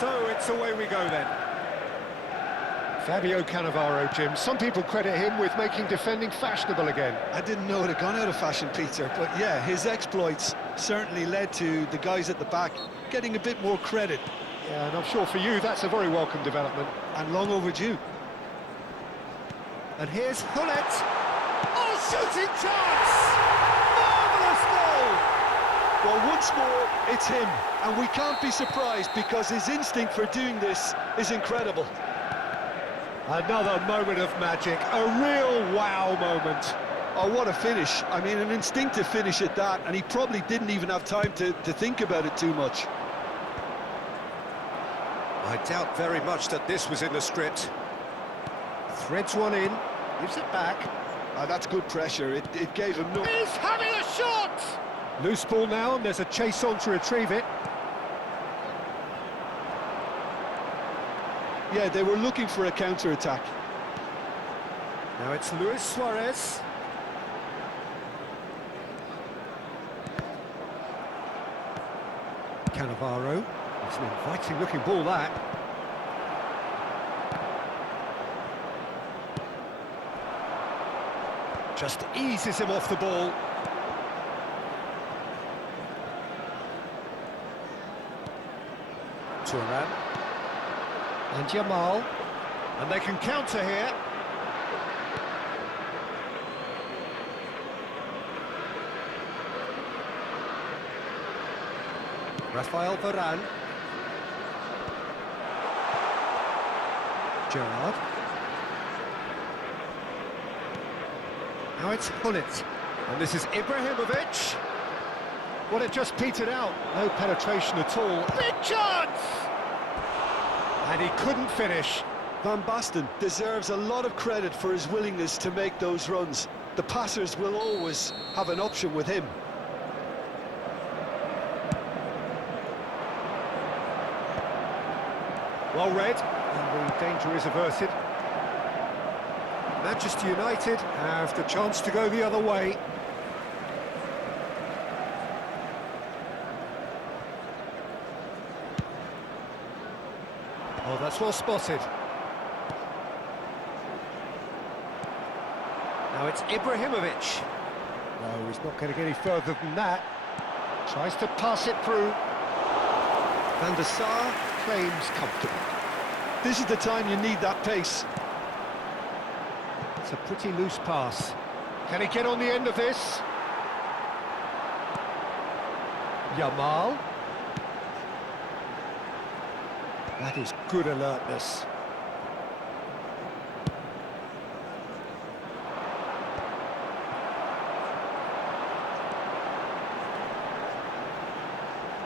So it's away we go then. Fabio Cannavaro, Jim. Some people credit him with making defending fashionable again. I didn't know it had gone out of fashion, Peter, but yeah, his exploits certainly led to the guys at the back getting a bit more credit. Yeah, and I'm sure for you that's a very welcome development. And long overdue. And here's Hullet. Oh, shooting chance! Marvellous goal! Well, once more, it's him, and we can't be surprised because his instinct for doing this is incredible. Another moment of magic, a real wow moment. Oh, what a finish. I mean, an instinctive finish at that, and he probably didn't even have time to think about it too much. I doubt very much that this was in the script. Threads one in, gives it back. That's good pressure, it gave him no... He's having a shot! Loose ball now, and there's a chase on to retrieve it. Yeah, they were looking for a counter-attack. Now it's Luis Suarez. Cannavaro. It's an inviting-looking ball, that. Just eases him off the ball. Turan. And Jamal. And they can counter here. Rafael Varane. Gerrard. Now it's Hullet. And this is Ibrahimovic. Well, it just petered out. No penetration at all. Big chance! And he couldn't finish. Van Basten deserves a lot of credit for his willingness to make those runs. The passers will always have an option with him. Well read, and the danger is averted. Manchester United have the chance to go the other way. Oh, that's well spotted. Now it's Ibrahimovic. No, he's not going to get any further than that. Tries to pass it through. Van der Sar claims comfortable. This is the time you need that pace. It's a pretty loose pass. Can he get on the end of this? Jamal. That is good alertness.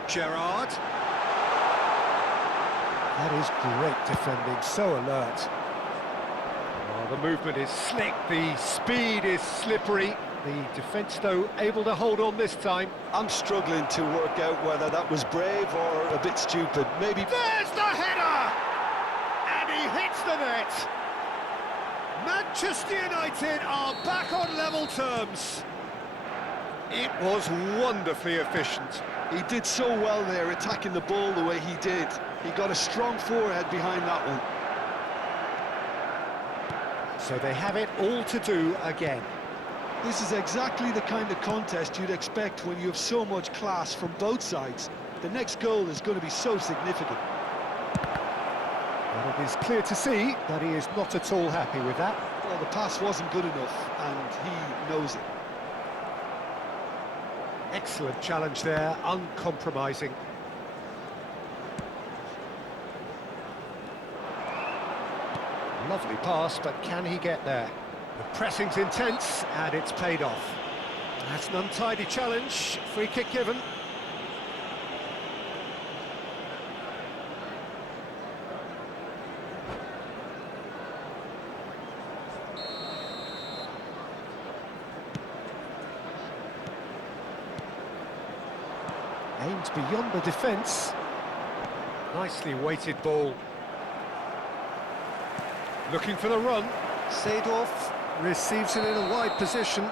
Gerrard. That is great defending, so alert. Oh, the movement is slick, the speed is slippery. The defence, though, able to hold on this time. I'm struggling to work out whether that was brave or a bit stupid. Maybe... There's the header! And he hits the net! Manchester United are back on level terms. It was wonderfully efficient. He did so well there, attacking the ball the way he did. He got a strong forehead behind that one. So they have it all to do again. This is exactly the kind of contest you'd expect when you have so much class from both sides. The next goal is going to be so significant. But it is clear to see that he is not at all happy with that. Well, the pass wasn't good enough, and he knows it. Excellent challenge there, uncompromising. Lovely pass, but can he get there? The pressing's intense, and it's paid off. That's an untidy challenge, free kick given. Aimed beyond the defence. Nicely weighted ball. Looking for the run. Seedorf receives it in a wide position.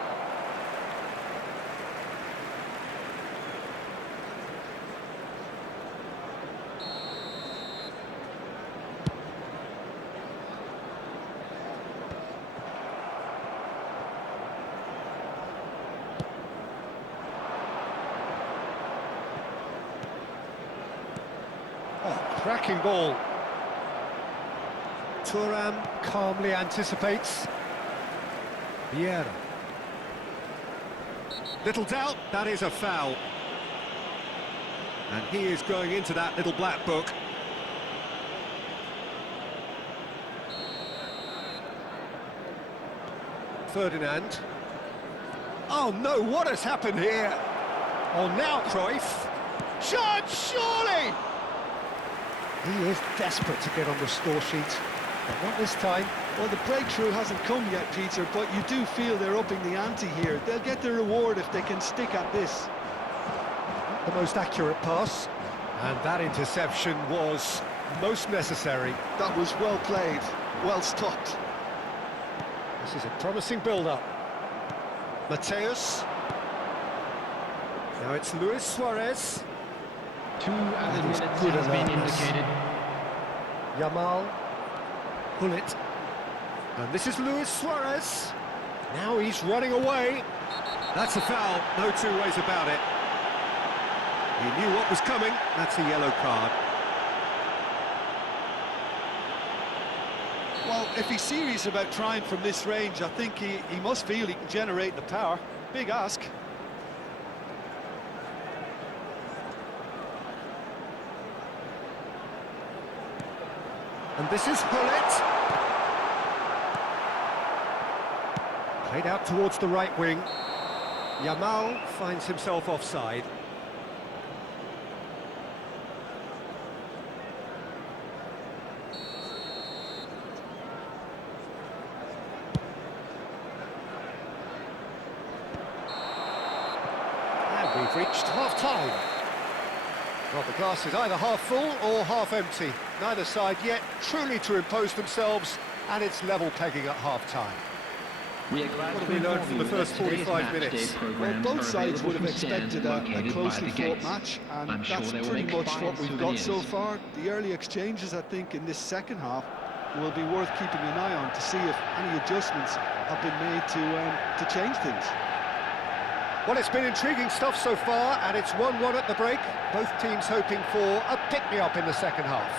Cracking ball. Thuram calmly anticipates. Vieira. Little doubt, that is a foul. And he is going into that little black book. Ferdinand. Oh no, what has happened here? Oh, now Cruyff. Shot, surely! He is desperate to get on the score sheet, but not this time. Well, the breakthrough hasn't come yet, Peter, but you do feel they're upping the ante here. They'll get their reward if they can stick at this. The most accurate pass, and that interception was most necessary. That was well played, well stopped. This is a promising build-up. Mateus. Now it's Luis Suarez. 2 hours minutes good has been alertness. indicated. Yamal. Pull it. And this is Luis Suarez. Now he's running away. That's a foul, no two ways about it. He knew what was coming. That's a yellow card. Well, if he's serious about trying from this range, I think he must feel he can generate the power. Big ask. And this is Hullet. Played out towards the right wing. Yamal finds himself offside. And we've reached half-time. Well, the glass is either half full or half empty. Neither side yet truly to impose themselves, and it's level pegging at half-time. We are glad What to have we learned inform from you the that first today's 45 match minutes? day Well, programs both are sides available would have from stands expected a located closely by the fought gates. match, I'm and sure that's they will pretty make much fine what we've got so souvenirs. far. The early exchanges, I think, in this second half will be worth keeping an eye on to see if any adjustments have been made to change things. Well, it's been intriguing stuff so far, and it's 1-1 at the break. Both teams hoping for a pick-me-up in the second half.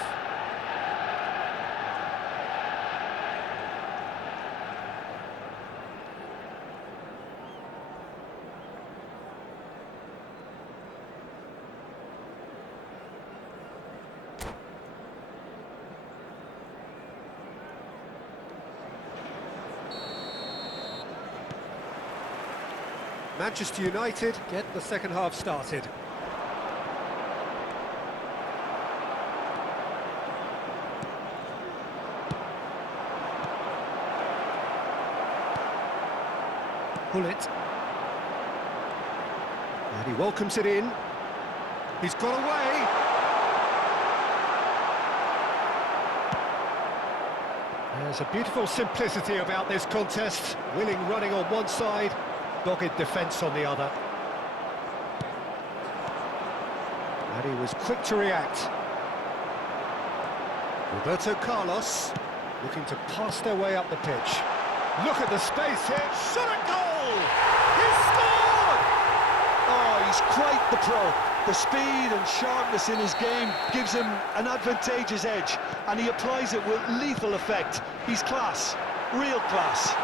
Manchester United get the second half started. Pull it. And he welcomes it in. He's got away. There's a beautiful simplicity about this contest. Willing running on one side, dogged defence on the other. And he was quick to react. Roberto Carlos looking to pass their way up the pitch. Look at the space here. Shot at goal! He scored! Oh, he's quite the pro. The speed and sharpness in his game gives him an advantageous edge, and he applies it with lethal effect. He's class, real class.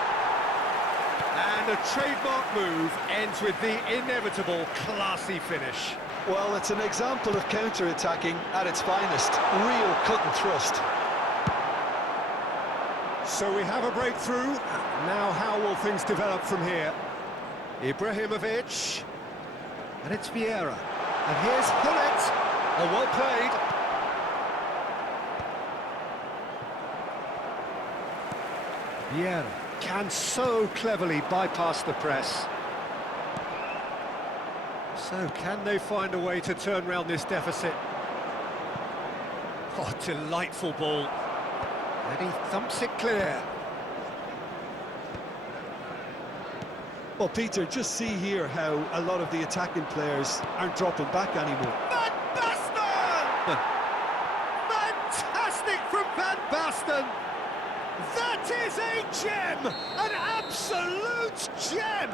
And a trademark move ends with the inevitable classy finish. Well, it's an example of counter-attacking at its finest. Real cut and thrust. So we have a breakthrough. Now how will things develop from here? Ibrahimovic. And it's Vieira. And here's Hullet. Oh, well played. Vieira can so cleverly bypass the press. So can they find a way to turn round this deficit? Oh, delightful ball. And he thumps it clear. Well, Peter, just see here how a lot of the attacking players aren't dropping back anymore. Van Basten! Fantastic from Van Basten! That is a gem! An absolute gem!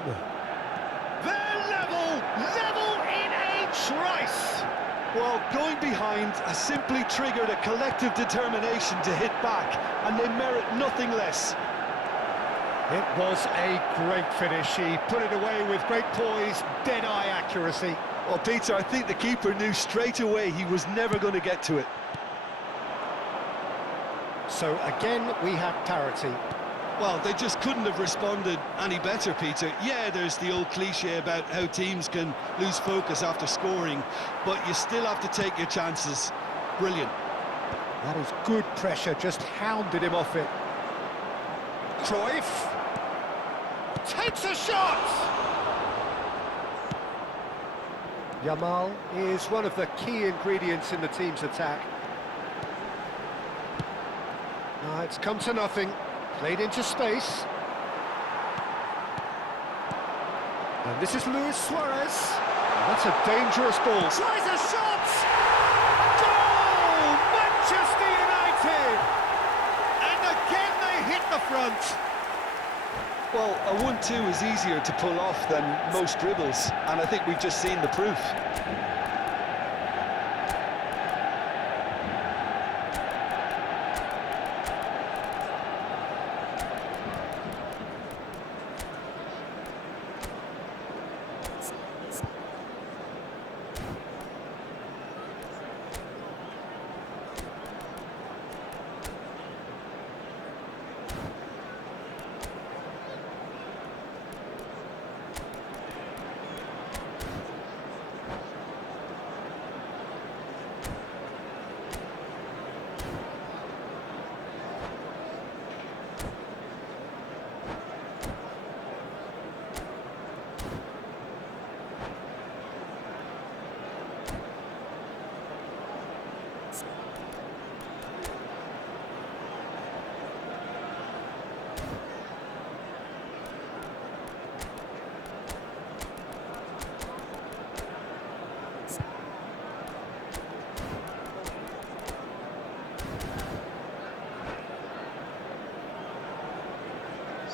They're level in a trice! Well, going behind has simply triggered a collective determination to hit back, and they merit nothing less. It was a great finish. He put it away with great poise, dead-eye accuracy. Well, Peter, I think the keeper knew straight away he was never going to get to it. So again, we have parity. Well, they just couldn't have responded any better, Peter. Yeah, there's the old cliche about how teams can lose focus after scoring, but you still have to take your chances. Brilliant. That is good pressure, just hounded him off it. Cruyff takes a shot! Yamal is one of the key ingredients in the team's attack. It's come to nothing. Played into space. And this is Luis Suarez. And that's a dangerous ball. Tries a shot! Goal! Manchester United! And again they hit the front. Well, a 1-2 is easier to pull off than most dribbles, and I think we've just seen the proof.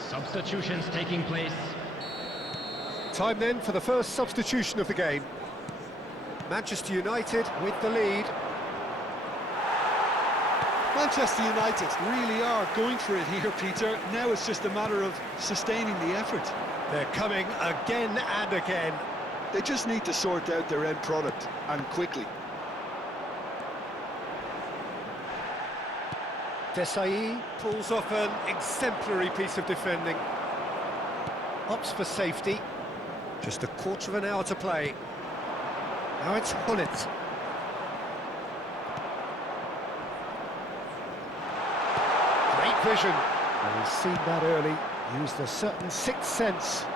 Substitutions taking place. Time then for the first substitution of the game. Manchester United with the lead. Manchester United really are going for it here, Peter. Now it's just a matter of sustaining the effort. They're coming again and again. They just need to sort out their end product, and quickly. Desai pulls off an exemplary piece of defending. Opts for safety. Just a quarter of an hour to play. Now it's Hullet. Great vision. And he's seen that early. Used a certain sixth sense.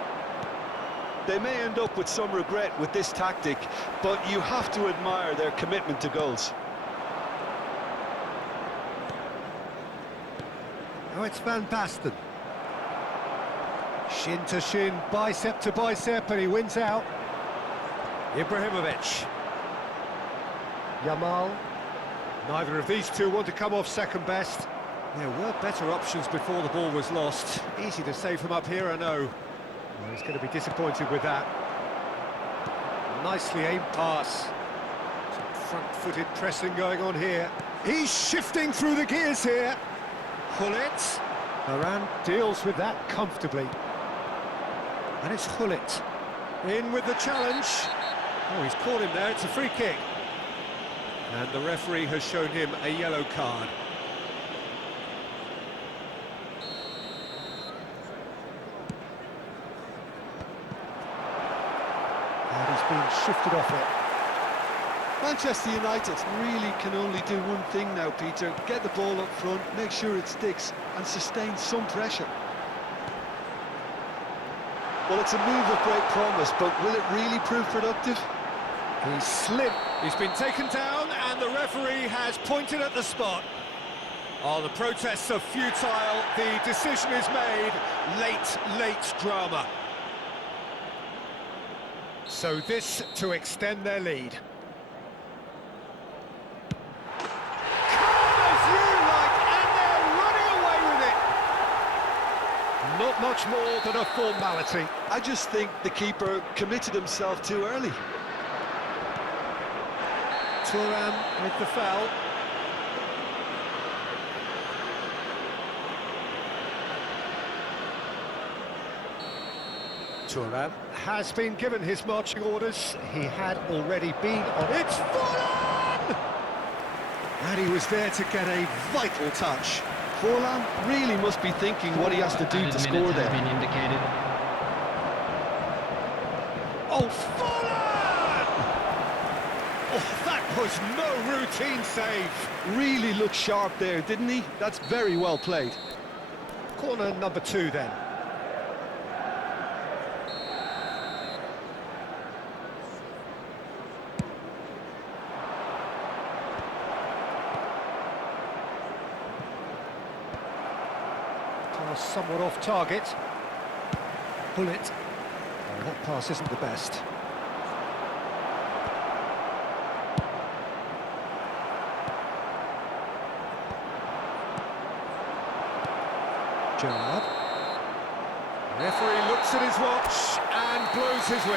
They may end up with some regret with this tactic, but you have to admire their commitment to goals. Now it's Van Basten. Shin to shin, bicep to bicep, and he wins out. Ibrahimovic. Yamal. Neither of these two want to come off second best. There were better options before the ball was lost. Easy to save from up here, I know. Well, he's going to be disappointed with that. Nicely aimed pass. Some front-footed pressing going on here. He's shifting through the gears here. Hullet. Varane deals with that comfortably. And it's Hullet. In with the challenge. Oh, he's caught him there, it's a free kick. And the referee has shown him a yellow card. And he's been shifted off it. Manchester United really can only do one thing now, Peter. Get the ball up front, make sure it sticks, and sustain some pressure. Well, it's a move of great promise, but will it really prove productive? He's slim. He's been taken down, and the referee has pointed at the spot. Oh, the protests are futile. The decision is made. Late drama. So this to extend their lead. Not much more than a formality. I just think the keeper committed himself too early. Thuram with the foul. Thuram has been given his marching orders. He had already been on. It's Thuram! And he was there to get a vital touch. Forlan really must be thinking what he has to do to score there. Been indicated. Oh, Thuram! Oh, that was no routine save. Really looked sharp there, didn't he? That's very well played. Corner number 2 then. Pass somewhat off target. Pull it. Oh, that pass isn't the best. Gerrard. Referee looks at his watch and blows his whistle.